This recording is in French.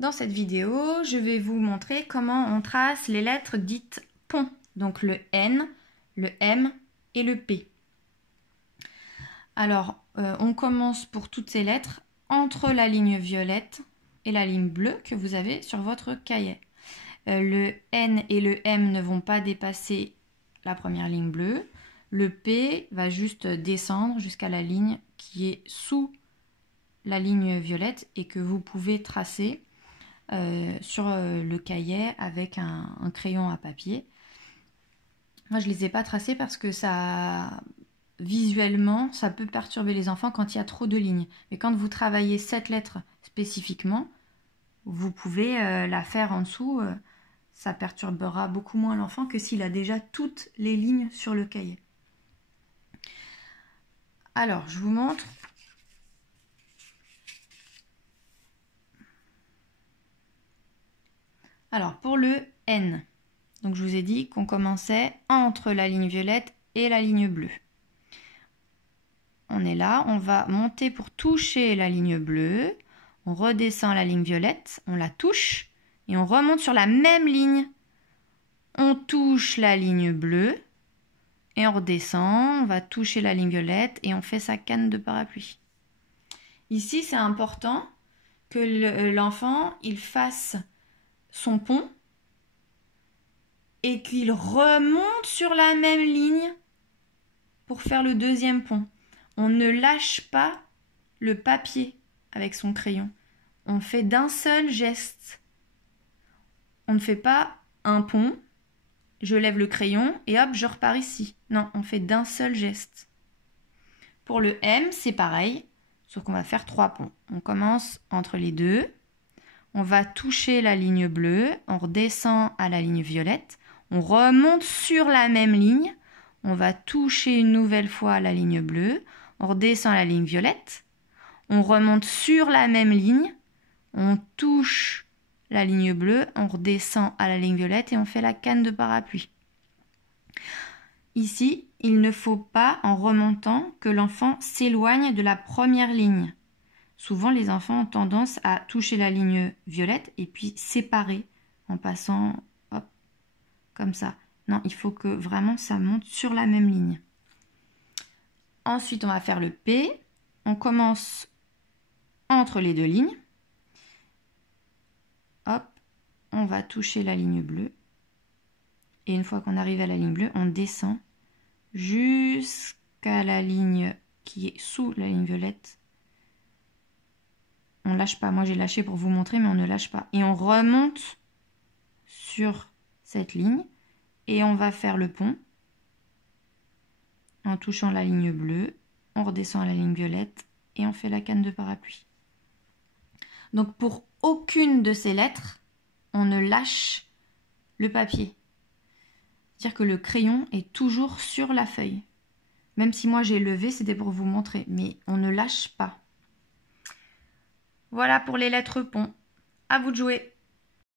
Dans cette vidéo, je vais vous montrer comment on trace les lettres dites pont, donc le N, le M et le P. Alors, on commence pour toutes ces lettres entre la ligne violette et la ligne bleue que vous avez sur votre cahier. Le N et le M ne vont pas dépasser la première ligne bleue. Le P va juste descendre jusqu'à la ligne qui est sous la ligne violette et que vous pouvez tracer sur le cahier avec un crayon à papier. Moi, je ne les ai pas tracés parce que visuellement, ça peut perturber les enfants quand il y a trop de lignes. Mais quand vous travaillez cette lettre spécifiquement, vous pouvez la faire en dessous. Ça perturbera beaucoup moins l'enfant que s'il a déjà toutes les lignes sur le cahier. Alors, je vous montre. Alors, pour le N, donc je vous ai dit qu'on commençait entre la ligne violette et la ligne bleue. On est là, on va monter pour toucher la ligne bleue, on redescend la ligne violette, on la touche et on remonte sur la même ligne. On touche la ligne bleue et on redescend, on va toucher la ligne violette et on fait sa canne de parapluie. Ici, c'est important que l'enfant il fasse son pont et qu'il remonte sur la même ligne pour faire le deuxième pont. On ne lâche pas le papier avec son crayon. On fait d'un seul geste. On ne fait pas un pont, je lève le crayon et hop, je repars ici. Non, on fait d'un seul geste. Pour le M, c'est pareil, sauf qu'on va faire 3 ponts. On commence entre les deux. On va toucher la ligne bleue, on redescend à la ligne violette, on remonte sur la même ligne, on va toucher une nouvelle fois la ligne bleue, on redescend à la ligne violette, on remonte sur la même ligne, on touche la ligne bleue, on redescend à la ligne violette et on fait la canne de parapluie. Ici, il ne faut pas, en remontant, que l'enfant s'éloigne de la première ligne. Souvent, les enfants ont tendance à toucher la ligne violette et puis séparer en passant hop, comme ça. Non, il faut que vraiment ça monte sur la même ligne. Ensuite, on va faire le P. On commence entre les deux lignes. Hop, on va toucher la ligne bleue. Et une fois qu'on arrive à la ligne bleue, on descend jusqu'à la ligne qui est sous la ligne violette. On ne lâche pas, moi j'ai lâché pour vous montrer, mais on ne lâche pas. Et on remonte sur cette ligne et on va faire le pont en touchant la ligne bleue, on redescend à la ligne violette et on fait la canne de parapluie. Donc pour aucune de ces lettres, on ne lâche le papier. C'est-à-dire que le crayon est toujours sur la feuille. Même si moi j'ai levé, c'était pour vous montrer, mais on ne lâche pas. Voilà pour les lettres pont. À vous de jouer.